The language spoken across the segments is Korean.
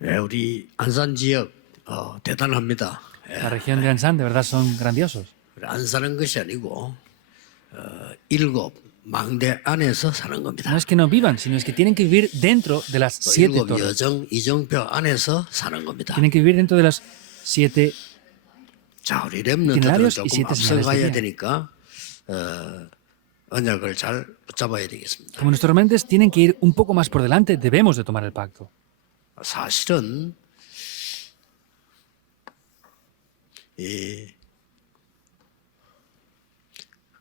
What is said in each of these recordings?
우리 안산 지역 대단합니다. La región de Ansan de verdad son grandiosos. 안 사는 것이 아니고 일곱 망대 안에서 사는 겁니다. No es que no vivan, sino es que tienen que vivir dentro de las 또 7 일곱 torres. 여정 이정표 안에서 사는 겁니다. Tienen que vivir dentro de las 7. 자, 우리 렘넌트들은 Itinerarios y 조금 siete señales de 앞서가야 guía. 되니까 언약을 잘 붙잡아야 되겠습니다. Como nuestros remanentes tienen que ir un poco más por delante, debemos de tomar el pacto. 사실은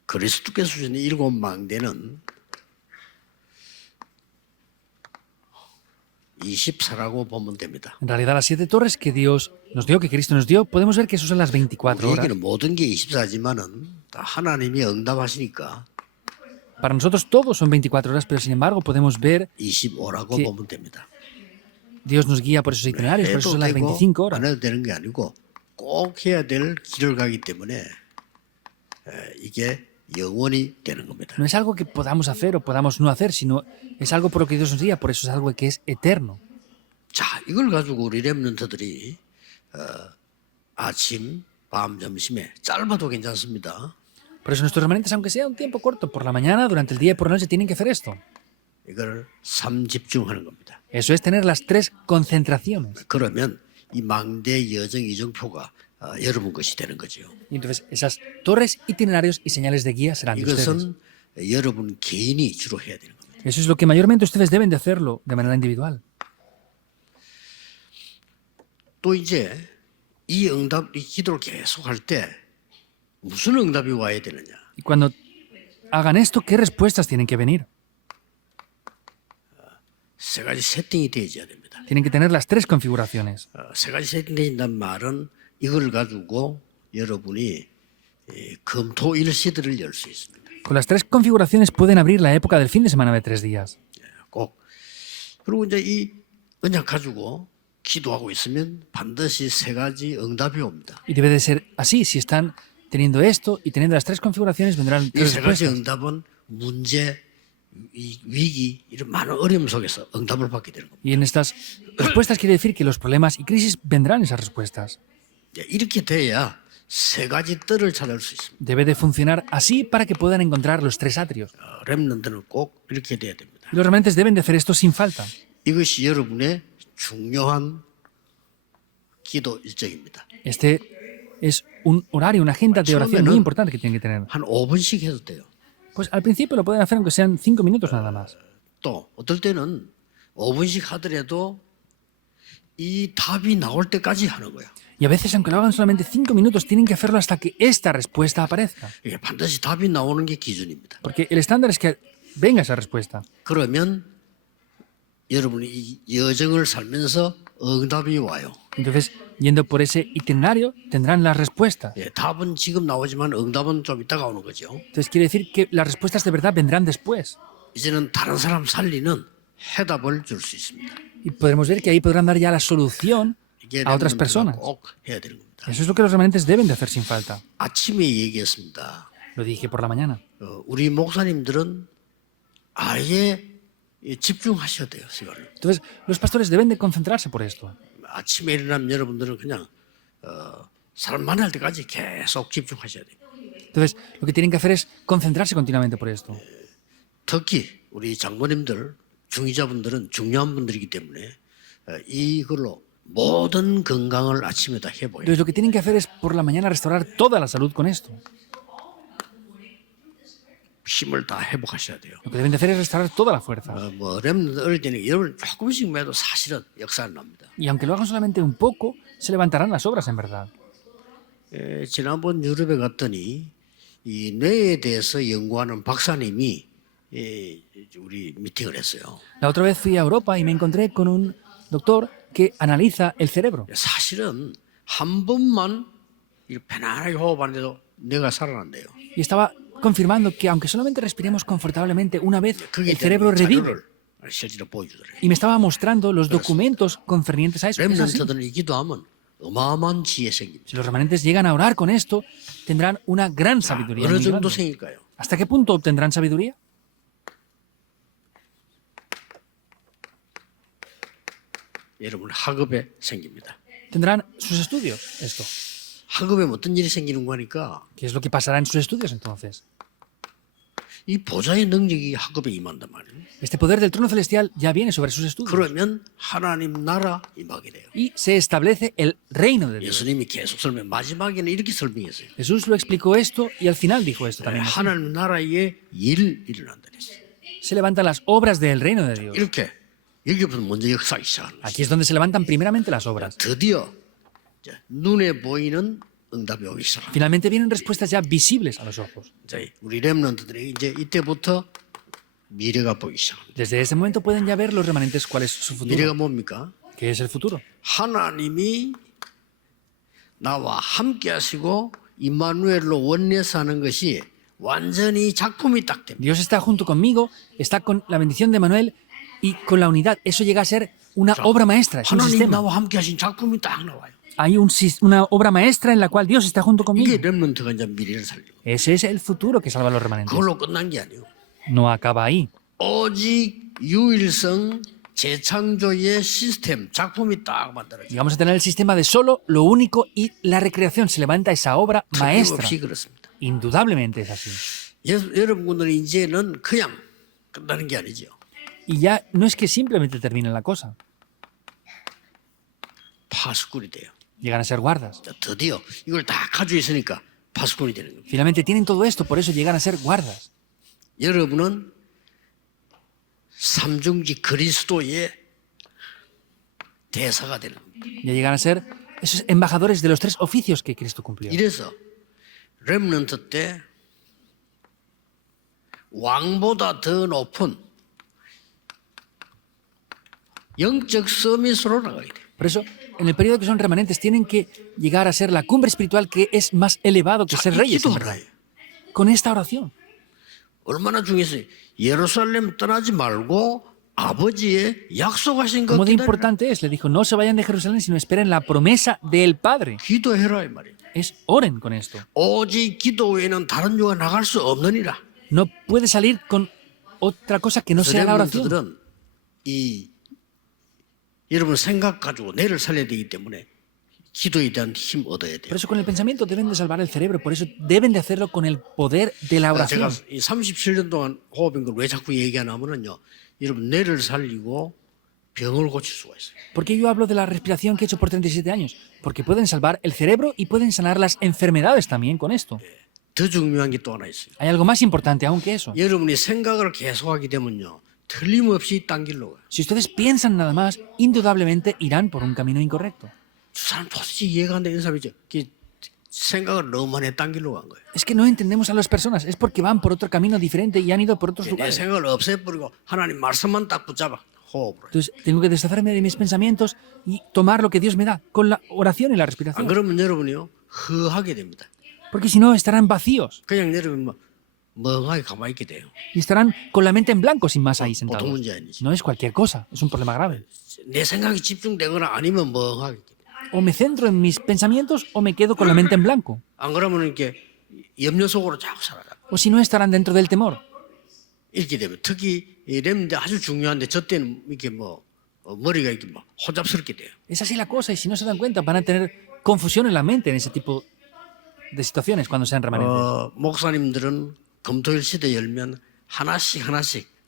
그리스도께서 주신 일곱 망대는 24라고 보면 됩니다. En realidad, las 7 torres que Dios nos dio, que Cristo nos dio, podemos ver que eso son las 24 horas. 우리에게는 모든 게 24지만은 하나님이 응답하시니까 Para nosotros todos son 24 horas, pero sin embargo podemos ver 25라고 que 보면 됩니다. Dios nos guía por esos itinerarios, por eso 해도 son las 되고 25 horas. 안 해도 되는 게 아니고 꼭 해야 될 길을 가기 때문에 이게 영원히 되는 겁니다. No es algo que podamos hacer o podamos no hacer, sino es algo por lo que Dios nos guía, por eso es algo que es eterno. 자, 이걸 가지고 우리 렘넌트들이 아침, 밤, 점심에 짧아도 괜찮습니다. Por eso nuestros remanentes, aunque sea un tiempo corto, por la mañana, durante el día y por la noche, tienen que hacer esto. 이걸 삼집중하는 겁니다. Eso es tener las 3 concentraciones. 그러면 이 망대 여정 이정표가 여러분 것이 되는 거죠. Y entonces esas torres, itinerarios y señales de guía serán de ustedes. 이것은 여러분 개인이 주로 해야 되는 겁니다. Eso es lo que mayormente ustedes deben de hacerlo de manera individual. 또 이제 이 응답, 이 기도를 계속 할 때 무슨 응답이 와야 되느냐? Y cuando hagan esto, ¿qué respuestas tienen que venir? 세 가지 세팅이 되어야 됩니다. Tienen que tener las 3 configuraciones. 세 가지 세팅된다는 말은 이걸 가지고 여러분이 금토 일시들을 열 수 있습니다. Con las 3 configuraciones pueden abrir la época del fin de semana de 3 días. 꼭. 그리고 이제 이 언약 가지고 기도하고 있으면 반드시 세 가지 응답이 옵니다. Y debe de ser así. Si están teniendo esto y teniendo las 3 configuraciones, vendrán 이 3 세 가지 respuestas. 응답은 문제, 이 위기, 이런 많은 어려움 속에서 응답을 받게 되는 겁니다. Y en estas respuestas quiere decir que los problemas y crisis vendrán esas respuestas. 이렇게 돼야 세 가지 뜰을 찾을 수 있습니다. Debe de funcionar así para que puedan encontrar los 3 atrios. 렘넌트는 꼭 이렇게 돼야 됩니다. Y los remanentes deben de hacer esto sin falta. 이것이 여러분의 중요한 기도 일정입니다. Este es un horario, una agenda de oración muy importante que tienen que tener. 한 5분씩 해도 돼요. Pues al principio lo pueden hacer aunque sean 5 minutos nada más. 또 어떨 때는 5분씩 하더라도 이 답이 나올 때까지 하는 거야. Y a veces, aunque lo hagan solamente 5 minutos, tienen que hacerlo hasta que esta respuesta aparezca. 이게 반드시 답이 나오는 게 기준입니다. Porque el estándar es que venga esa respuesta. 그러면 여러분이 이 여정을 살면서 응답이 와요. Entonces, yendo por ese itinerario, tendrán las respuestas. 답은 지금 나오지만 응답은 좀 이따가 오는 거죠. Entonces, quiere decir que las respuestas de verdad vendrán después. 이제는 다른 사람 살리는 해답을 줄 수 있습니다. Y podremos ver que ahí podrán dar ya la solución 이게 a otras 렘넌트가 personas. 꼭 해야 되는 겁니다. Eso es lo que los remanentes deben de hacer sin falta. 아침에 얘기했습니다. Lo dije por la mañana. 우리 목사님들은 아예 집중하셔야 돼요, 시간을. Entonces, los pastores deben de concentrarse por esto. 아침에 일어나면 여러분들은 그냥 사람 만날 때까지 계속 집중하셔야 돼요. Entonces, lo que tienen que hacer es concentrarse continuamente por esto. 특히 우리 장모님들, 중위자분들은 중요한 분들이기 때문에 이걸로 모든 건강을 아침에 다 해보여요. Entonces, lo que tienen que hacer es por la mañana restaurar toda la salud con esto. 힘을 다 회복하셔야 돼요. Lo que deben de hacer es restaurar toda la fuerza. 뭐 렘넌트 어릴 때는 여러분 조금씩 매도 사실은 역사를 납니다. Y aunque lo hagan solamente un poco, se levantarán las obras en verdad. 지난번 유럽에 갔더니 이 뇌에 대해서 연구하는 박사님이 우리 미팅을 했어요. La otra vez fui a Europa y me encontré con un doctor que analiza el cerebro. 사실은 한 번만 이 편안하게 호흡하는데도 뇌가 살아난대요. Y estaba confirmando que aunque solamente respiremos confortablemente una vez, 그게 el cerebro revive. 자료를 실제로 보여주더래요. Y me estaba mostrando los documentos concernientes a eso. Es así. 렘넌트들은 이 기도하면 어마어마한 지혜 생깁니다. Si los remanentes llegan a orar con esto, tendrán una gran sabiduría. 어느 muy 정도 grande. 생길까요? ¿Hasta qué punto obtendrán sabiduría? 여러분 학업에 생깁니다. Tendrán sus estudios, esto. 학업에 어떤 일이 생기는 거니까 ¿Qué es lo que pasará en sus estudios entonces? 이 보좌의 능력이 학업에 임한단 말이에요. Este poder del trono celestial ya viene sobre sus estudios. 그러면 하나님 나라 임하게 돼요. Y se establece el reino de Dios. 예수님이 계속 설명 마지막에는 이렇게 설명했어요. Jesús lo explicó esto y al final dijo esto también. 하나님 나라의 일 일어난다 그랬어요. Se levantan las obras del reino de Dios. 이렇게 여기부터 먼저 역사하기 시작하는 거예요. Aquí es donde se levantan primeramente las obras. 드디어 이제 눈에 보이는 응답이 오기 시작합니다. Finalmente vienen respuestas ya visibles a los ojos. 이제 우리 렘넌트들이 이제 이때부터 미래가 보이기 시작합니다. Desde ese momento pueden ya ver los remanentes cuál es su futuro. 미래가 뭡니까? ¿Qué es el futuro? 하나님이 나와 함께 하시고 임마누엘로 원내서 하는 것이 완전히 작품이 딱 됩니다. Dios está junto conmigo, está con la bendición de Manuel y con la unidad. Eso llega a ser una obra maestra, es un 하나님 sistema. 나와 함께 하신 작품이 딱 나와요. Hay una obra maestra en la cual Dios está junto 이게 conmigo. 렘넌트가 이제 미래를 살리고 Ese es el futuro que salva a los remanentes. 그걸로 끝난 게 아니에요. No acaba ahí. 오직 유일성 재창조의 시스템 작품이 딱 만들어져요. Llegamos a tener el sistema de solo, lo único y la recreación. Se levanta esa obra maestra. 틀림없이 그렇습니다. Indudablemente es así. 여러분들은 이제는 그냥 끝나는 게 아니죠. Y ya no es que simplemente termine la cosa. 파수꾼이 돼요. Llegan a ser guardas. 자, 드디어 이걸 다 가지고 있으니까 파수꾼이 되는 겁니다. Finalmente tienen todo esto, por eso llegan a ser guardas. 여러분은 삼중지 그리스도의 대사가 되는 겁니다. Ya llegan a ser esos embajadores de los tres oficios que Cristo cumplió. 이래서 렘넌트 때 왕보다 더 높은 영적 서밋으로 나가야 돼요. Por eso, en el periodo que son remanentes, tienen que llegar a ser la cumbre espiritual que es más elevado que ser 이 reyes, en 기도하라 verdad. 해요. Con esta oración. 얼마나 중요했어요. 예루살렘 떠나지 말고 아버지의 약속하신 것 Cómo de 기다리라. importante es, le dijo, no se vayan de Jerusalén, sino esperen la promesa del Padre. 기도해라 이 말이에요. Es oren con esto. 오직 기도 외에는 다른 요가 나갈 수 없느니라. No puede salir con otra cosa que no sea la oración. 렘넌트들은 이 여러분 생각 가지고 뇌를 살려야 되기 때문에 기도에 대한 힘 얻어야 돼요. Por eso con el pensamiento deben de salvar el cerebro, por eso deben de hacerlo con el poder de la 제가 oración. 이 37년 동안 호흡인 걸 왜 자꾸 얘기하냐면요. 여러분 뇌를 살리고 병을 고칠 수가 있어요. ¿Por qué yo hablo de la respiración que he hecho por 37 años? Porque pueden salvar el cerebro y pueden sanar las enfermedades también con esto. 더 중요한 게 또 하나 있어요. Hay algo más importante aún que eso. 여러분이 생각을 계속하게 되면요. 틀림없이 딴 길로 가요. Si ustedes piensan nada más, indudablemente irán por un camino incorrecto. 저 사람 도대체 이해가 안 되는 사람이죠. 생각을 너무 많이 딴 길로 간 거예요. Es que no entendemos a las personas, es porque van por otro camino diferente y han ido por otros 내 lugares. 생각을 없애버리고 하나님 말씀만 딱 붙잡아 호흡으로. Entonces tengo que deshacerme de mis pensamientos y tomar lo que Dios me da con la oración y la 안 respiración. 그러면 여러분이요 허하게 됩니다. Porque si no, estarán vacíos 그냥 여러분 멍하게 가만히 있게 돼요. y estarán con la mente en blanco sin más ahí 보통 sentados. 문제 아니지. No es cualquier cosa, es un problema grave. 내 생각이 집중되거나 아니면 멍하게 있게 돼요. O me centro en mis pensamientos o me quedo con la mente en blanco. 안 그러면 이렇게 염려 속으로 자꾸 살아가. O si no, estarán dentro del temor. 이렇게 되면 특히 이 렘인데 아주 중요한데 저 때는 이렇게 머리가 이렇게 혼잡스럽게 돼요. Es así la cosa y si no se dan cuenta van a tener confusión en la mente en ese tipo de situaciones cuando sean remanentes. 목사님들은 금토일 시대 열면 하나씩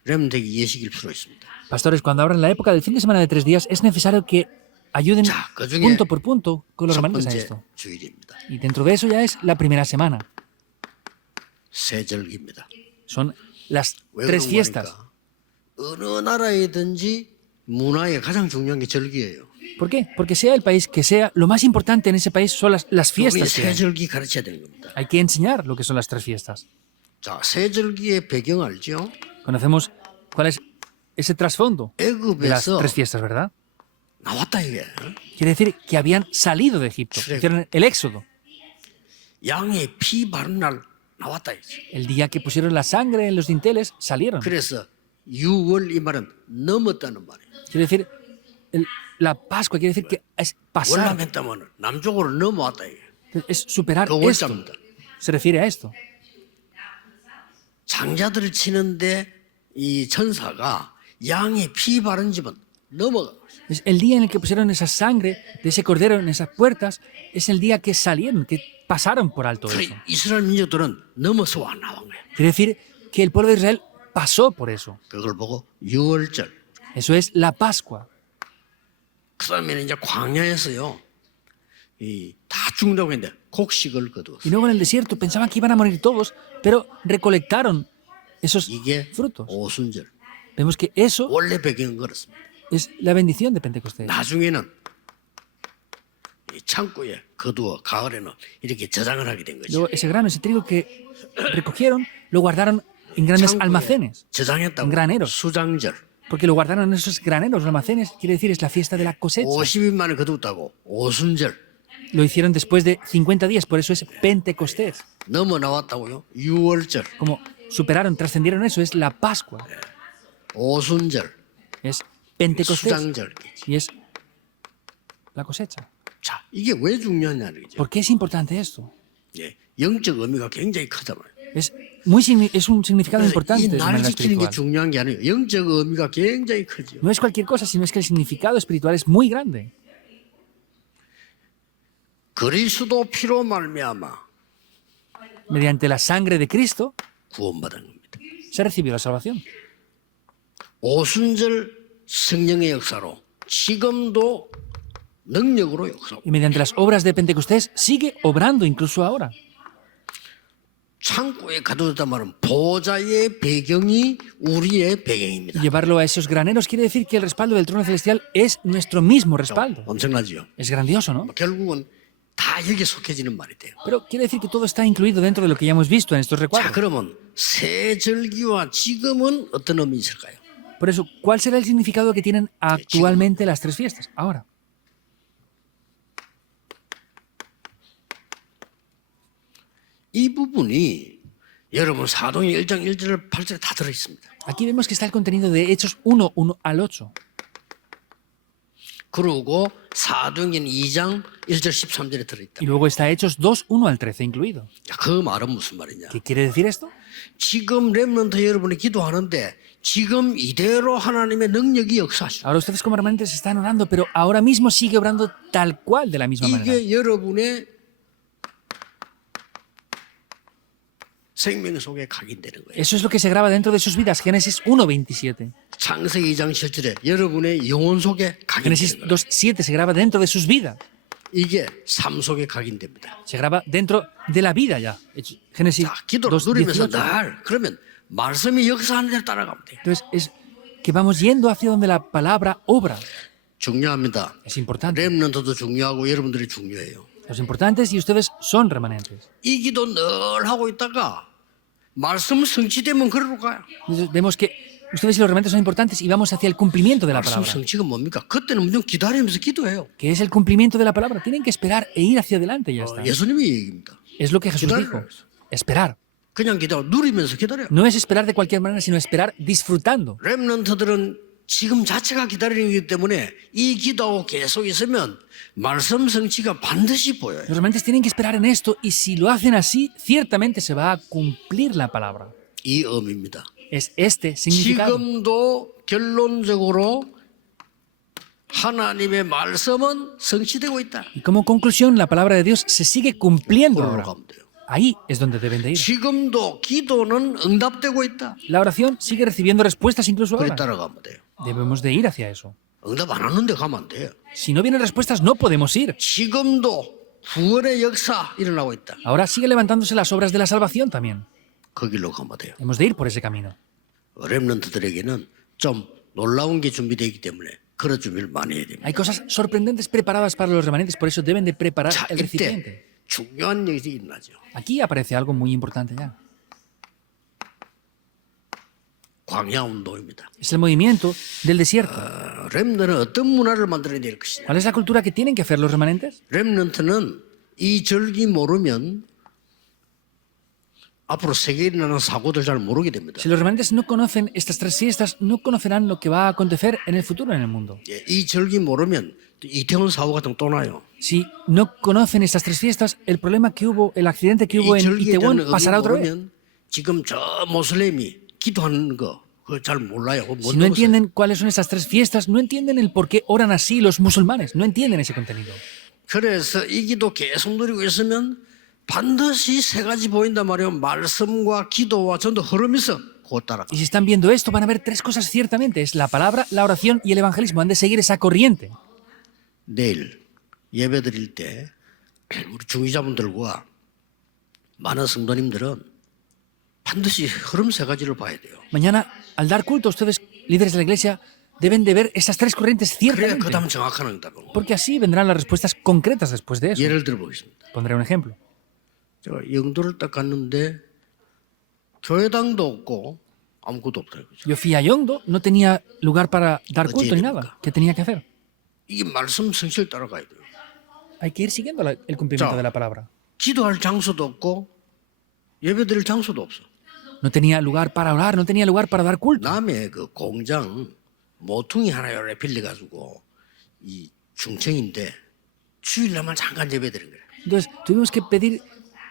렘 되기 예식일 필요 있습니다. Pastores, cuando abran la época del fin de semana de 3 días, es necesario que ayuden 자, 그중에 punto por punto con los 첫 remanentes a 번째 esto. 주일입니다. Y dentro de eso ya es la primera semana. 세절기입니다. Son las 왜 3 그런 fiestas. 거니까 어느 나라에든지 문화의 가장 중요한 게 절기예요. ¿Por qué? Porque sea el país que sea, lo más importante en ese país son las 우리 fiestas que hay. 세절기 가르쳐야 되는 겁니다. Hay que enseñar lo que son las 3 fiestas. 자, 세절기의 배경 알죠? Conocemos cuál es ese trasfondo de las 애굽에서 3 fiestas, ¿verdad? 나왔다 이게. Quiere decir que habían salido de Egipto, 출애굽. hicieron el éxodo. 양의 피 바른 날 나왔다 이거지. El día que pusieron la sangre en los dinteles, salieron. 그래서 6월 이 말은 넘었다는 말이에요. Quiere decir, la Pascua quiere decir que es pasar, 월남했다면 남쪽으로 넘어왔다 이게. es superar 그 esto. 월자입니다. Se refiere a esto. 장자들을 치는데 이 천사가 양의 피 바른 집은 넘어가고 있어요. Es el día en el que pusieron esa sangre de ese cordero en esas puertas, es el día que salieron, que pasaron por alto eso. 이스라엘 민족들은 넘어서 와 나온 거예요. Quiere decir que el pueblo de Israel pasó por eso. 그걸 보고 유월절. Eso es la Pascua. 그 다음에는 이제 광야에서요. 다 죽는다고 했는데 곡식을 Y 거두었어요. luego en el desierto pensaban que iban a morir todos, pero recolectaron esos 이게 frutos. 오순절. Vemos que eso 원래 배경은 그렇습니다. es la bendición de Pentecostés. 나중에는 이 창고에 거두어 가을에는 이렇게 저장을 하게 된 거죠. Luego ese grano, ese trigo que recogieron, lo guardaron en grandes 창고에 almacenes. 저장했다고. graneros. 수장절. Porque lo guardaron en esos graneros, almacenes, quiere decir es la fiesta de la cosecha. 50일 만에 거두었다고. 오순절. Lo hicieron después de 50 días, por eso es Pentecostés. 넘어 나왔다고요. 유월절. Como superaron, trascendieron eso, es la Pascua. 오순절. Es Pentecostés 수장절. y es la cosecha. 자, 이게 왜 중요하냐는 거죠. ¿Por qué es importante esto? 예, 영적 의미가 굉장히 크단 말이에요. Es un significado 그래서 importante 이 de 날 manera 지키는 게 espiritual. 중요한 게 아니에요. 영적 의미가 굉장히 크죠. No es cualquier cosa, sino es que el significado espiritual es muy grande. 그리스도 피로 말미암아 Mediante la sangre de Cristo 구원받은 겁니다. se recibió la salvación. 오순절 성령의 역사로 지금도 능력으로 역사하고 Y mediante las obras de Pentecostés sigue obrando incluso ahora. 창고에 가두었단 말은 보좌의 배경이 우리의 배경입니다. Y llevarlo a esos graneros quiere decir que el respaldo del trono celestial es nuestro mismo respaldo. 엄청나죠. Es grandioso, ¿no? 결국은 다 여기에 속해지는 말이 돼요. Pero quiere decir que todo está incluido dentro de lo que ya hemos visto en estos 자, recuadros. 그러면 새 절기와 지금은 어떤 의미 있을까요? Por eso, ¿cuál será el significado que tienen actualmente las tres fiestas? Ahora, 이 부분이 여러분 사도행 1장 1절 8절에 다 들어 있습니다. aquí vemos que está el contenido de Hechos 1, 1 al 8. 그리고 사도행전 2장 1절 13절에 들어 있다. Y luego está Hechos 2, 1 al 13 incluido. 그 말은 무슨 말이냐? ¿Qué quiere decir esto? 지금 렘넌트 여러분이 기도하는데 지금 이대로 하나님의 능력이 역사하시죠. Ahora ustedes como remanentes están orando, pero ahora mismo sigue obrando tal cual de la misma manera. 이게 여러분의 생명 속에 각인되는 거예요. Eso es lo que se graba dentro de sus vidas. Génesis 1:27. 창세기 2장 7절에 여러분의 영혼 속에 Génesis 각인되는 거예요. 2:7 se graba dentro de sus vidas. 이게 삶 속에 각인됩니다. Se graba dentro de la vida ya. Génesis 자, 기도를 누리면서 2:18. 날 그러면 말씀이 역사하는 대로 따라가면 돼요. Entonces es que vamos yendo hacia donde la palabra obra. 중요합니다. Es importante. 렘넌트도 중요하고 여러분들이 중요해요. Los importantes y ustedes son remanentes. 이 기도 늘 하고 있다가 말씀 성취되면 그러로 가요. Entonces vemos que ustedes y los remanentes son importantes y vamos hacia el cumplimiento de la 말씀 palabra. 성취가 뭡니까? 그때는 무조건 기다리면서 기도해요. ¿Qué es el cumplimiento de la palabra? Tienen que esperar e ir hacia adelante y ya está. 예수님의 얘기입니다. Es lo que Jesús dijo. Esperar. 그냥 기다려 누리면서 기다려요. No es esperar de cualquier manera, sino esperar disfrutando. 렘넌트들은 지금 자체가 기다리는 거기 때문에 이 기도하고 계속 있으면 말씀 성취가 반드시 보여요. Los remanentes tienen que esperar en esto y si lo hacen así, ciertamente se va a cumplir la palabra. 이 의미입니다. Es este significado. 지금도 결론적으로 하나님의 말씀은 성취되고 있다. Y como conclusión, la palabra de Dios se sigue cumpliendo 그러러 ahora. 가면 돼요. Ahí es donde deben de ir. 지금도 기도는 응답되고 있다. La oración sigue recibiendo respuestas incluso 그래 ahora. 따라가면 돼요. Debemos de ir hacia eso. 응답 안 하는데 가면 안 돼요. Si no vienen respuestas, no podemos ir. 지금도 구원의 역사 일어나고 있다. Ahora sigue levantándose las obras de la salvación también. 그 길로 가면 돼요. Hemos de ir por ese camino. 렘넌트들에게는 좀 놀라운 게 준비되어 있기 때문에 그런 준비를 많이 해야 됩니다. Hay cosas sorprendentes preparadas para los remanentes, por eso deben de preparar 자, el 이때 recipiente. 중요한 얘기 일어나죠. Aquí aparece algo muy importante ya. 광야 운동입니다. Es el movimiento del desierto. 렘넌트는 어떤 문화를 만들어야 될 것이냐. ¿Cuál es la cultura que tienen que hacer los remanentes? 렘넌트는 이 절기 모르면 앞으로 세계에 일어나는 사고들 잘 모르게 됩니다. Si los remanentes no conocen estas tres fiestas, no conocerán lo que va a acontecer en el futuro en el mundo. 예, 이 절기 모르면 이태원 사고 같은 거 또 나요. Si no conocen estas tres fiestas, el problema que hubo, el accidente que hubo 이 en 절기에 대한 Itaewon 의미 pasará otra vez. 모르면 지금 저 모슬렘이 기도하는 거 그거 잘 몰라요. 그거 못 Si no 넣었어요. entienden cuáles son esas tres fiestas, no entienden el por qué oran así los musulmanes, no entienden ese contenido. 그래서 이 기도 계속 누리고 있으면 반드시 세 가지 보인단 말이에요. 말씀과 기도와 전도 흐름이 있어. 그거 따라. Y si están viendo esto, van a ver tres cosas ciertamente. Es la palabra, la oración y el evangelismo. Han de seguir esa corriente. 내일 예배 드릴 때 우리 중위자분들과 많은 성도님들은 반드시 흐름 세 가지를 봐야 돼요. Mañana, al dar culto, ustedes, líderes de la iglesia, deben de ver esas tres corrientes 그래야 ciertamente. 그 다음 정확한 응답이고. Porque así vendrán las respuestas concretas después de eso. 예를 들어 보겠습니다. Pondré un ejemplo. 제가 영도를 딱 갔는데 교회당도 없고 아무것도 없더라고요. Yo fui a Yongdo, no tenía lugar para dar culto ni nada. ¿Qué tenía que hacer? 이게 말씀 성실 따라가야 돼요. Hay que ir siguiendo el cumplimiento Chao. de la palabra. 기도할 장소도 없고 예배드릴 장소도 없어. No tenía lugar para orar, no tenía lugar para dar culto. 남의 그 공장 모퉁이 하나 요래 빌려가지고 이 중청인데 주일날만 잠깐 예배드린 거예요. Entonces, tuvimos que pedir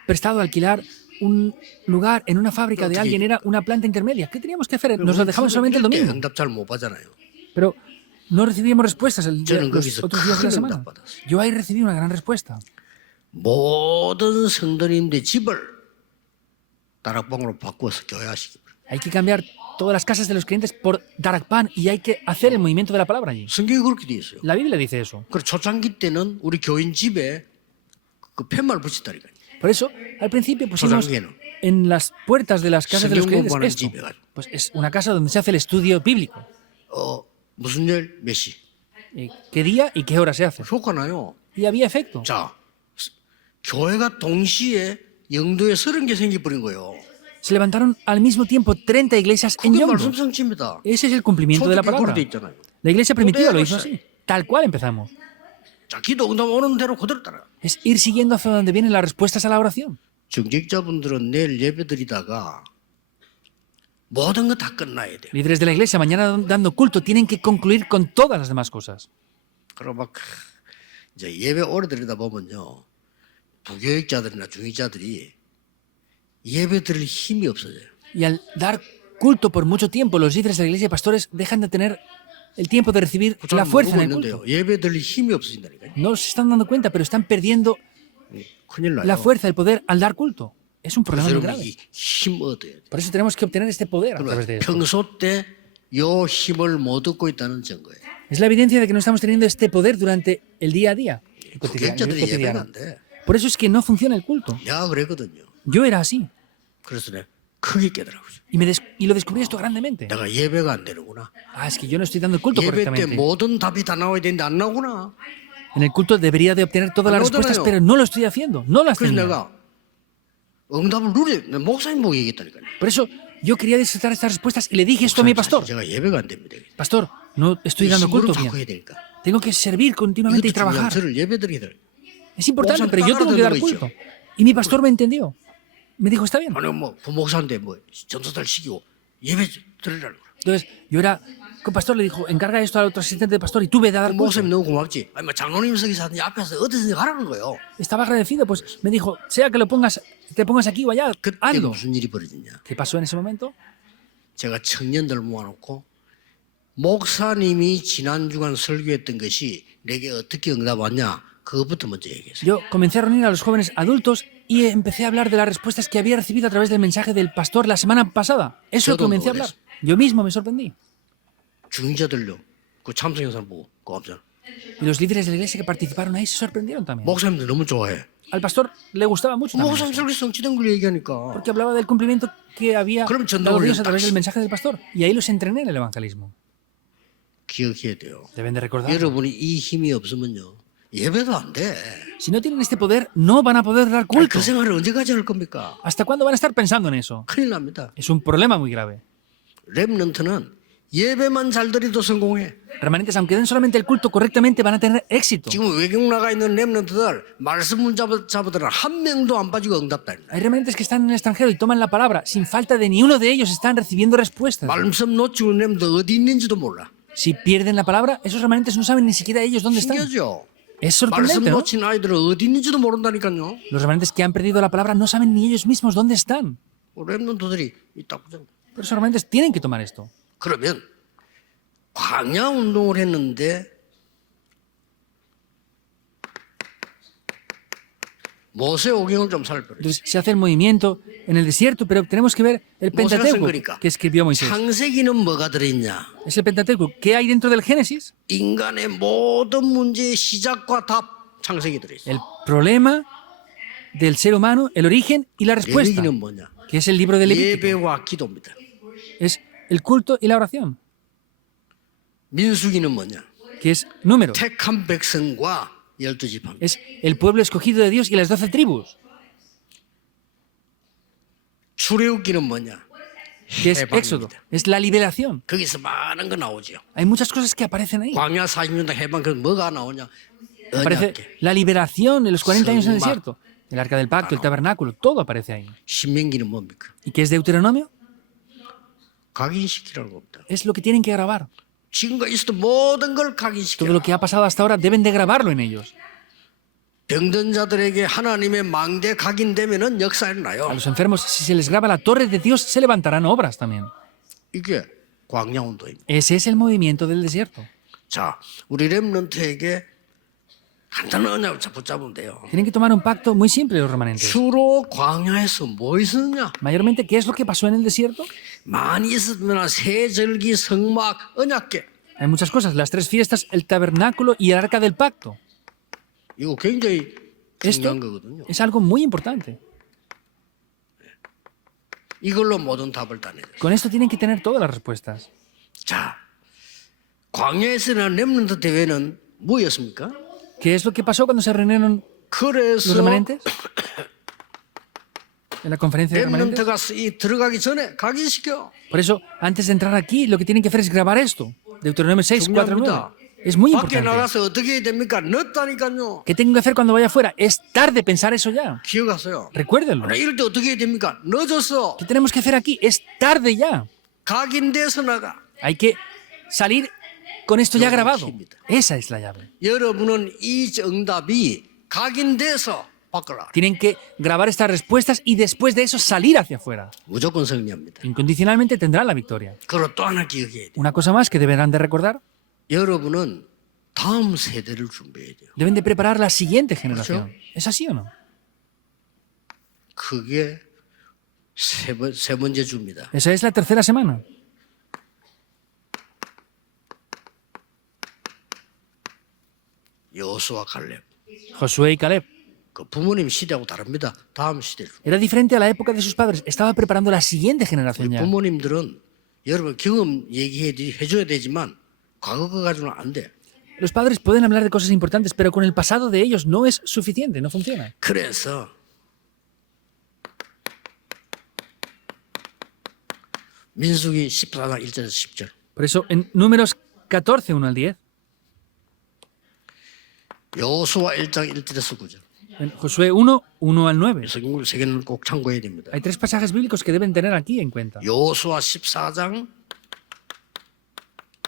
prestado, alquilar un lugar en una fábrica de alguien. Era una planta intermedia. ¿Qué teníamos que hacer? Nos lo dejaban solamente el domingo. 응답 잘 못 받잖아요. Pero no recibíamos respuestas los 저는 거기서 otros días de la 큰 semana. 응답 받았어요. Yo ahí recibí una gran respuesta. 모든 성도님들 집을 다락방으로 바꾸어서 교회하시기 바랍니다. Hay que cambiar todas las casas de los creyentes por Darakpan y hay que hacer el movimiento de la palabra allí. 성경이 그렇게 돼 있어요. La Biblia dice eso. 그리고 초창기 때는 우리 교인 집에 그 팻말 붙였다니까요. Por eso, al principio pusimos 초창기에는 en las puertas de las casas de los 성경 creyentes 공부하는 esto. 집에 가지고 Pues es una casa donde se hace el estudio bíblico. 무슨 일 몇 시. ¿Qué día y qué hora se hace? 효과 나요. Y había efecto. 자, 교회가 동시에 영도에 30개 생겨버린 거예요. Se levantaron al mismo tiempo 30 iglesias en 그게 Yongdo. 말씀 성취입니다. Ese es el cumplimiento de la 초대교회 palabra. 그렇게 돼 있잖아요. La iglesia primitiva lo 그대로 hizo 했어요. así. Tal cual empezamos. 자, 기도 응답 오는 대로 그대로 따라. Es ir siguiendo hacia donde vienen las respuestas a la oración. 정직자분들은 내일 예배드리다가 모든 거 다 끝나야 돼요. Líderes de la iglesia, mañana dando culto, tienen que concluir con todas las demás cosas. 그럼 막 이제 예배 오래 드리다 보면요, 부교육자들이나 중직자들이 예배 드릴 힘이 없어져요. Y al dar culto por mucho tiempo, los líderes de la iglesia y pastores dejan de tener el tiempo de recibir 잘 la fuerza en 모르고 el 있는데요. culto. 예배 드릴 힘이 없어진다니까요. No se están dando cuenta, pero están perdiendo 큰일 나요. la fuerza, el poder al dar culto. Es un problema 그래서 muy 여러분 grave. 힘 얻어야 돼요. Por eso tenemos que obtener este poder a través de esto. 평소 때 요 힘을 못 얻고 있다는 증거예요. Es la evidencia de que no estamos teniendo este poder durante el día a día. el 부교육자들이 예배가 안 돼. Por eso es que no funciona el culto. 내가 그랬거든요. Yo era así. 그래서 내가 크게 깨달아요. Y lo descubrí esto grandemente. 내가 예배가 안 되는구나. Ah, es que yo no estoy dando el culto 예배 때 correctamente. 모든 답이 다 나와야 되는데 안 나오구나. En el culto debería de obtener todas las No, respuestas, no. pero no lo estoy haciendo. No las 그래서 tengo. 내가 응답을 누려 목사님 보고 얘기했다니까요. Por eso yo quería disfrutar estas respuestas y le dije esto a mi pastor. 제가 예배가 안 됩니다. Pastor, no estoy dando 힘으로 culto 자꾸 bien. 해야 되니까. Tengo que servir continuamente y 이것도 중요한 trabajar. 저를 예배드리게 돼. Es importante, 목사님 pero yo tengo que dar 따라듣는 거 culto. 있죠. Y mi pastor me entendió. Me dijo, está bien. 아니 뭐 부목사인데 뭐 전도사를 시키고 예배 드리라고. Entonces, yo era, el pastor le dijo, encarga esto al otro asistente de pastor y tú ve a dar culto. 목사님 너무 고맙지. 아니 뭐 장로님석에서 하든지 앞에서 어디서 하라는 거예요. Estaba agradecido, pues me dijo, sea que te pongas aquí o allá, 그때 hazlo. 무슨 일이 벌어졌냐. ¿Qué pasó en ese momento? 제가 청년들 모아놓고 목사님이 지난 주간 설교했던 것이 내게 어떻게 응답 왔냐. 그것부터 먼저 얘기했어요. Yo comencé a reunir a los jóvenes adultos y empecé a hablar de las respuestas que había recibido a través del mensaje del pastor la semana pasada. Eso Yo comencé a también. hablar. Yo mismo me sorprendí. 중직자들요. 그 참석 영상 보고 고맙잖아. Y los líderes de la iglesia que participaron ahí se sorprendieron también. 목사님들 너무 좋아해. Al pastor le gustaba mucho también 목사님 eso, 설교 성취된 걸 얘기하니까. porque hablaba del cumplimiento que había 그럼 dado 전도를 Dios a través 딱 del mensaje del pastor. Y ahí los entrené en el evangelismo. 기억해야 돼요. Deben de recordar. 여러분이 이 힘이 없으면요. 예배도 안 돼. Si no tienen este poder, no van a poder dar 아니, culto. 그 생활을 언제까지 할 겁니까? ¿Hasta cuándo van a estar pensando en eso? 큰일 납니다. Es un problema muy grave. 랩런트는 예배만 잘 드려도 성공해. Remanentes, aunque den solamente el culto correctamente, van a tener éxito. 지금 외국 나가 있는 랩런트들 말씀 잡아들은 한 명도 안 빠지고 응답다. Hay remanentes que están en el extranjero y toman la palabra. Sin falta de ni uno de ellos están recibiendo respuestas. 말씀 놓치고 랩런트 어디 있는지도 몰라. Si pierden la palabra, esos remanentes no saben ni siquiera ellos dónde están. 신기하죠? Es 말씀 sorprendente, ¿no? 놓친 아이들은 어디 있는지도 모른다니까요. Los remanentes que han perdido la palabra no saben ni ellos mismos dónde están. 랩런트들이 딱 보자. Pero esos remanentes tienen que tomar esto. 그러면 광야 운동을 했는데 모세 오경을 좀 살펴보세요. Entonces se hace el movimiento en el desierto, pero tenemos que ver el 모세가 쓴 Pentateuco 거니까. que escribió Moisés. 창세기는 뭐가 들어있냐? Es el Pentateuco. ¿Qué hay dentro del Génesis? 인간의 모든 문제의 시작과 답 창세기 들어있어. El problema del ser humano, el origen y la respuesta, 레위기는 뭐냐? que es el libro de Levítico. 예배와 기도입니다. Es el culto y la oración, 민수기는 뭐냐? que es número. 택한 백성과 12지파입니다. Es el pueblo escogido de Dios y las 12 tribus, 출애굽기는 뭐냐? que es Éxodo. 해방입니다. Es la liberación. 거기서 많은 거 나오죠. Hay muchas cosas que aparecen ahí. 광야 40년 해방 그 뭐가 나오냐? Aparece 언약계. la liberación de los 40 años en el Suma. desierto. El arca del pacto, el tabernáculo, todo aparece ahí. 신명기는 뭡니까? ¿Y qué es Deuteronomio? 각인시키라는 겁니다. Es lo que tienen que grabar. 지금까지 있었던 모든 걸 Todo 각인시켜라. lo que ha pasado hasta ahora deben de grabarlo en ellos. 병든 자들에게 하나님의 망대 각인되면은 역사 A 일어나요. los enfermos, si se les graba la torre de Dios, se levantarán obras también. 이게 광야 운동입니다. Ese es el movimiento del desierto. 자, 우리 렘넌트에게 간단한 언약을 붙잡으면 돼요. Tienen que tomar un pacto muy simple los remanentes. 주로 광야에서 뭐 있었냐? Mayormente, ¿qué es lo que pasó en el desierto? 많이 있었으면 세절기, 성막, 언약계. Hay muchas cosas, las 3 fiestas, el tabernáculo y el arca del pacto. 이거 굉장히 Esto 중요한 거거든요. es algo muy importante. 이걸로 모든 답을 따내요. Con esto tienen que tener todas las respuestas. 자, 광야에서는 렘넌트 대회는 뭐였습니까? ¿Qué es lo que pasó cuando se reunieron los 그래서 remanentes? En la conferencia de remanentes. 렘넌트가 들어가기 전에 각인시켜. Por eso, antes de entrar aquí, lo que tienen que hacer es grabar esto. Deuteronomio 6, 4, 9. 중요합니다. Es muy 밖에 importante. 나가서 어떻게 해야 됩니까? 늦다니까요. ¿Qué tengo que hacer cuando vaya afuera? Es tarde pensar eso ya. 기억하세요. Recuérdenlo. 이럴 때 어떻게 해야 됩니까? 늦었어. ¿Qué tenemos que hacer aquí? Es tarde ya. 각인돼서 나가. Hay que salir con esto ya grabado. Esa es la llave. 여러분은 이 응답이 각인돼서 바꿔라. Tienen que grabar estas respuestas y después de eso salir hacia afuera. 무조건 승리합니다. Incondicionalmente tendrán la victoria. 그리고 또 하나 기억해야 돼. Una cosa más que deberán de recordar, 여러분은 다음 세대를 준비해야 돼요. deben de preparar la siguiente generación. ¿Es así o no? 그게 세 번째 주입니다. Esa es la tercera semana. 여호수아 갈렙. Josué y Caleb. 그 부모님 시대하고 다릅니다. 다음 시대로. Era diferente a la época de sus padres. Estaba preparando la siguiente generación ya. 부모님들은 여러분 경험 해줘야 되지만 과거 거 가지고는 안 돼. Los padres pueden hablar de cosas importantes, pero con el pasado de ellos no es suficiente, no funciona. 그래서 민수기 14장 1절에서 10절. Por eso, en Números 14, 1 al 10, 여호수아 1장 1절에서 9절. en Josué 1, 1 al 9. 성경을 세 개는 꼭 참고해야 됩니다. Hay 3 pasajes bíblicos que deben tener aquí en cuenta. 여호수아 14장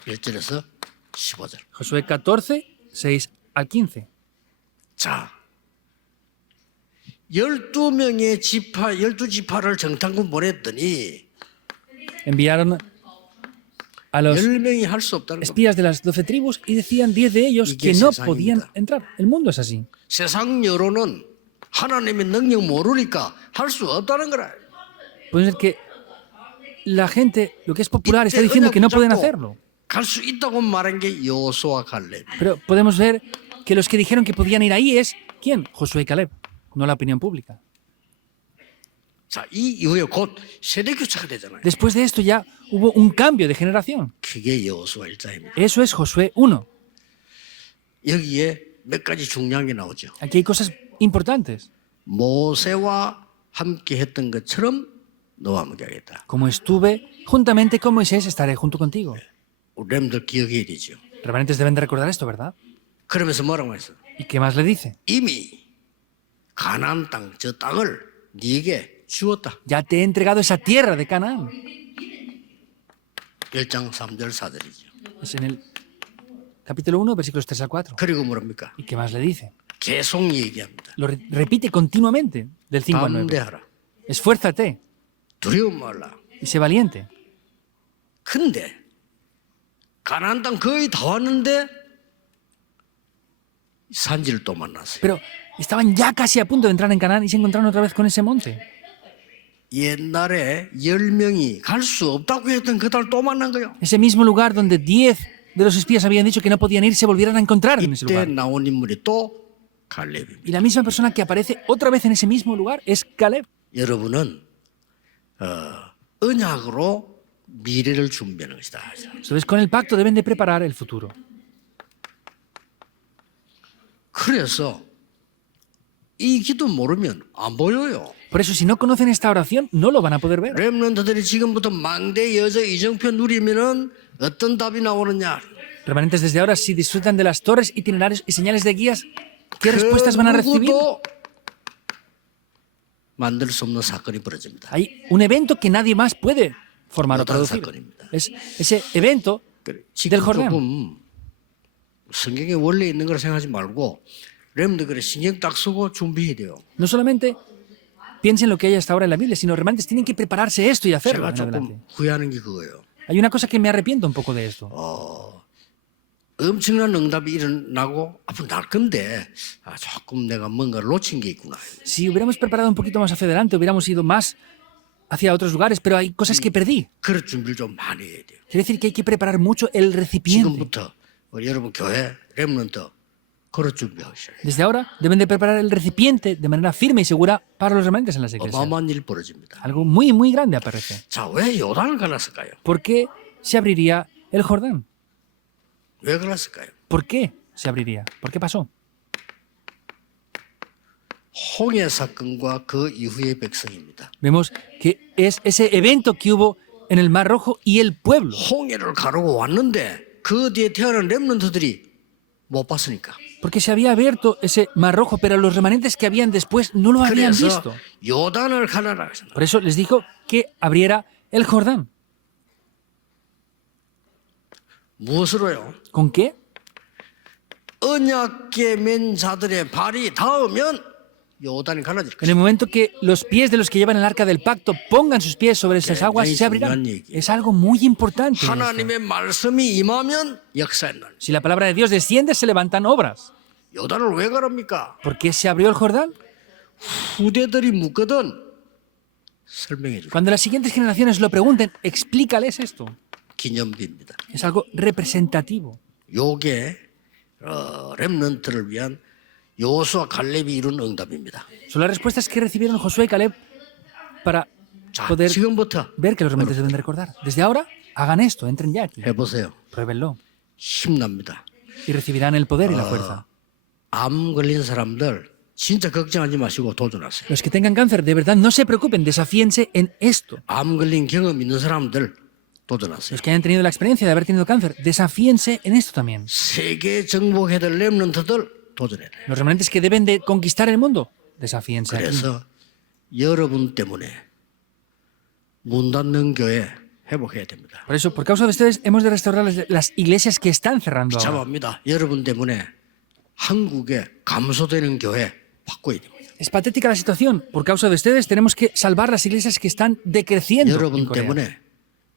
1절에서 15절. Josué 14, 6 al 15. 자, 12명의 지파, 12지파를 정탐군 보냈더니 Enviaron a los 10명이 할 수 없다는 겁니다. espías de las 12 tribus y decían 10 de ellos que no podían entrar. El mundo es así. 세상 여론은 하나님의 능력 모르니까 할 수 없다는 거라. Puede ser que la gente, lo que es popular, está diciendo que no pueden hacerlo. 갈 수 있다고 말한 게 여호수아 갈렙. Pero podemos ver que los que dijeron que podían ir ahí es, ¿quién? Josué y Caleb, no la opinión pública. 자, 이 이후에 곧 세대 교체가 되잖아요. Después de esto ya hubo un cambio de generación. 그게 여호수아 1장입니다. Eso es Josué 1. 여기에 몇 가지 중요한 게 나오죠. Aquí hay cosas importantes. 모세와 함께 했던 것처럼 너와 함께 하겠다. Como estuve juntamente con Moisés, estaré junto contigo. 우리 렘들 기억해야 되죠. Remanentes deben de recordar esto, ¿verdad? 그러면서 뭐라고 했어? ¿Y qué más le dice? 이미 가나안 땅, 저 땅을 네게 주었다. Ya te he entregado esa tierra de Canaán. 1장 3절 4절이죠. Es en el capítulo 1, versículos 3 al 4. 그리고 뭐랍니까? ¿Y qué más le dice? 계속 얘기합니다. Lo repite continuamente, del 5 al 9. 담대하라. Esfuérzate 두려움 말라. y sé valiente. 근데 가나안 땅 거의 다 왔는데 산지를 또 만났어요. Pero estaban ya casi a punto de entrar en Canaán y se encontraron otra vez con ese monte. 옛날에 10명이 갈 수 없다고 했던 그 땅을 또 만난 거예요. Ese mismo lugar donde 10 de los espías habían dicho que no podían ir, se volvieron a encontrar en ese 이때 lugar. 나온 인물이 또 갈렙입니다. Y la misma persona que aparece otra vez en ese mismo lugar es Caleb. 여러분은 언약으로 미래를 준비하는 것이다. Entonces, con el pacto deben de preparar el futuro. 그래서 이 기도 모르면 안 보여요. Por eso, si no conocen esta oración, no lo van a poder ver. 렘넌트들이 지금부터 망대 여저 이정표 누리면은 어떤 답이 나오느냐? Remanentes desde ahora, si disfrutan de las torres, itinerarios y señales de guías, ¿qué respuestas van a recibir? 누구도 만들 수 없는 사건이 벌어집니다. Hay un evento que nadie más puede formar o Jordán producir. 사건입니다. Es ese evento 그래, del 지금 Jordán. 조금 성경에 원래 있는 걸 생각하지 말고 렘들 그래 신경 딱 쓰고 준비해야 돼요. No solamente piensen lo que hay hasta ahora en la Biblia, sino remanentes tienen que prepararse esto y hacerlo 제가 en 조금 adelante. 후회하는 게 그거예요. Hay una cosa que me arrepiento un poco de esto. 엄청난 응답이 일어나고 앞으로 날 건데 조금 내가 뭔가를 놓친 게 있구나. Si hubiéramos preparado un poquito más hacia adelante, hubiéramos ido más hacia otros lugares, pero hay cosas que perdí. 그럴 준비를 좀 많이 해야 돼요. Quiere decir que hay que preparar mucho el recipiente. 지금부터 우리 여러분 교회 렘넌트 그럴 준비하셔야 돼요. Desde ahora deben de preparar el recipiente de manera firme y segura para los remanentes en las iglesias. 어마어마한 일이 벌어집니다. Algo muy, muy grande aparece. 자, 왜 요단을 갈랐을까요? ¿Por qué se abriría el Jordán? 왜 갈랐을까요? ¿Por qué se abriría? ¿Por qué pasó? 홍해 사건과 그 이후의 백성입니다. Vemos que es ese evento que hubo en el Mar Rojo y el pueblo. 홍해를 가르고 왔는데 그 뒤에 태어난 렘넌트들이 못 봤으니까. Porque se había abierto ese Mar Rojo, pero los remanentes que habían después no lo habían 그래서 visto. 요단을 갈라라 했습니다. Por eso les dijo que abriera el Jordán. 무엇으로요? ¿Con qué? 언약계 맨 자들의 발이 닿으면 요단이 갈라질 En 것입니다. el momento que los pies de los que llevan el arca del pacto pongan sus pies sobre esas aguas, se abrirán. Es algo muy importante. esto. 하나님의 말씀이 임하면 역사에 날. Si la palabra de Dios desciende, se levantan obras. 요단을 왜 가릅니까? ¿Por qué se abrió el Jordán? 후대들이 묻거든 설명해 줄 Cuando las siguientes generaciones lo pregunten, explícales esto. 기념비입니다. Es algo representativo. 요게 렘넌트를 위한 여호수아 갈렙이 이룬 응답입니다. Son las respuestas que recibieron Josué y Caleb para 자, poder 지금부터 ver que los remanentes deben de recordar. Desde ahora, hagan esto, entren ya aquí, 해보세요. pruébenlo 힘납니다. y recibirán el poder y la fuerza. 암 걸린 사람들 진짜 걱정하지 마시고 도전하세요. Los que tengan cáncer, de verdad, no se preocupen, desafíense en esto. 암 걸린 경험 있는 사람들 도전하세요. Los que hayan tenido la experiencia de haber tenido cáncer, desafíense en esto también. 세계 정복해야 될 렘넌트들 도전해라. Los remanentes que deben de conquistar el mundo, desafíense aquí. 그래서 여러분 때문에 문 닫는 교회 회복해야 됩니다. Por eso, por causa de ustedes, hemos de restaurar las iglesias que están cerrando ahora. 참합니다. 여러분 때문에 한국에 감소되는 교회 바꿔야 됩니다. Es patética la situación. Por causa de ustedes, tenemos que salvar las iglesias que están decreciendo en 여러분 Corea. 때문에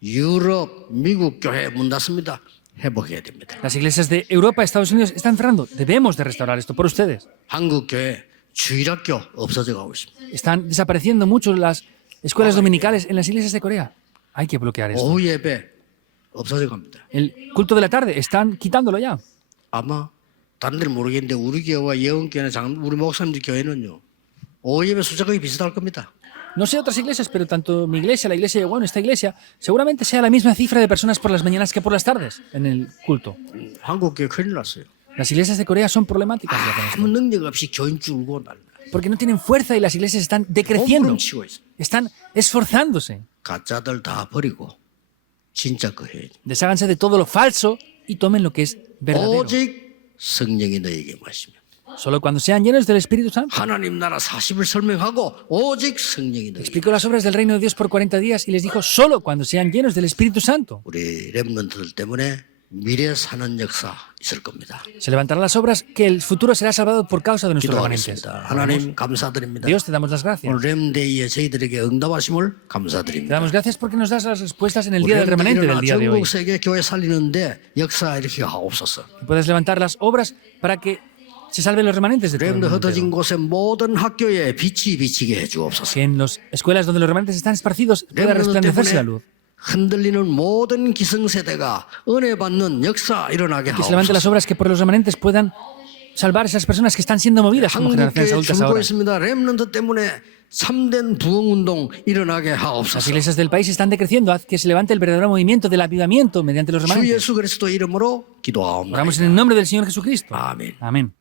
유럽, 미국 교회 문 닫습니다. 회복해야 됩니다. Las iglesias de Europa, Estados Unidos están cerrando. Debemos de restaurar esto por ustedes. 한국 교회 주일학교 없어져 가고 있습니다. Están desapareciendo mucho las escuelas dominicales en las iglesias de Corea. Hay que bloquear esto. 오후 예배 없어져 갑니다. El culto de la tarde, están quitándolo ya. 아마 다른 데는 모르겠는데 우리 교회와 예언교회나 우리 목사님들 교회는요. 오후 예배 숫자가 거의 비슷할 겁니다. No sé otras iglesias, pero tanto mi iglesia, la iglesia de Guano, esta iglesia, seguramente sea la misma cifra de personas por las mañanas que por las tardes en el culto. 한국 교회 큰일 났어요. Las iglesias de Corea son problemáticas ya con esto, 아무 능력 없이 교인 줄고 난다. porque no tienen fuerza y las iglesias están decreciendo, 몸부림치고 있어. están esforzándose. 가짜들 다 버리고 진짜 거 해야 돼. Desháganse de todo lo falso y tomen lo que es verdadero. 오직 성령이 너에게 마시면 Solo cuando sean llenos del Espíritu Santo. 하나님 나라 40을 설명하고 오직 성령이 너에게. Explicó las obras del reino de Dios por 40 días y les dijo solo cuando sean llenos del Espíritu Santo. 우리 렘넌트들 때문에 미래 사는 역사 있을 겁니다. Se levantarán las obras que el futuro será salvado por causa de nuestros remanentes. 기도하겠습니다. 하나님 감사드립니다. Dios, te damos las gracias. 오늘 렘데이에 저희들에게 응답하심을 Te 감사드립니다. damos gracias porque nos das las respuestas en el día del remanente del día de hoy. 전국 세계 교회 살리는데 역사 일으키게 하옵소서. Que puedas levantar las obras para que se salven los remanentes de todo el 렘드 mundo 흩어진 entero. 곳에 모든 학교에 빛이 비치게 해주옵소서. Que en las escuelas donde los remanentes están esparcidos pueda 렘드 resplandecerse la 때문에 luz. 흔들리는 모든 기성세대가 은혜 받는 역사 일어나게 Que se levanten las 하옵소서. obras que por los remanentes puedan salvar a esas personas que están siendo movidas como generaciones 한국교회 adultas 줄고 ahora. 있습니다. 렘넌트 때문에 참된 부흥운동 일어나게 Las 하옵소서. iglesias del país están decreciendo. Haz que se levante el verdadero movimiento del avivamiento mediante los 주 remanentes. 예수 그리스도 이름으로 기도하옵나이다. Oramos en el nombre del Señor Jesucristo. 아멘. Amén.